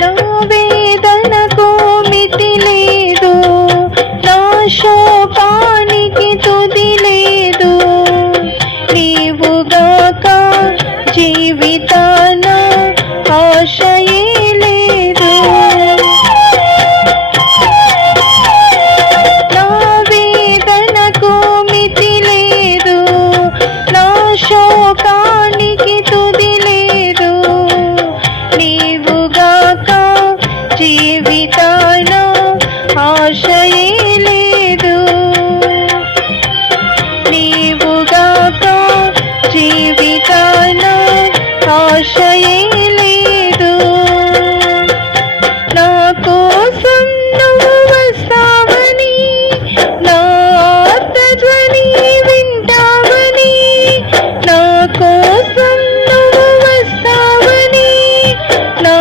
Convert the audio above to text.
నా వేదనకు మితి లేదు, నా శోకానికి తుది లేదు. నీవుగాక జీవితాన ఆశయే లేదు. నా వేదనకు మితి లేదు, నా శోకానికి తుది లేదు. నీవుగాక జీవితాన ఆశయే లేదు. నీవుగాక జీవితాన ఆశయే లేదు. నా కోసం నువ్వు వస్తావని, నా ఆర్తధ్వని వింటావని, నా కోసం నువ్వు వస్తావని, నా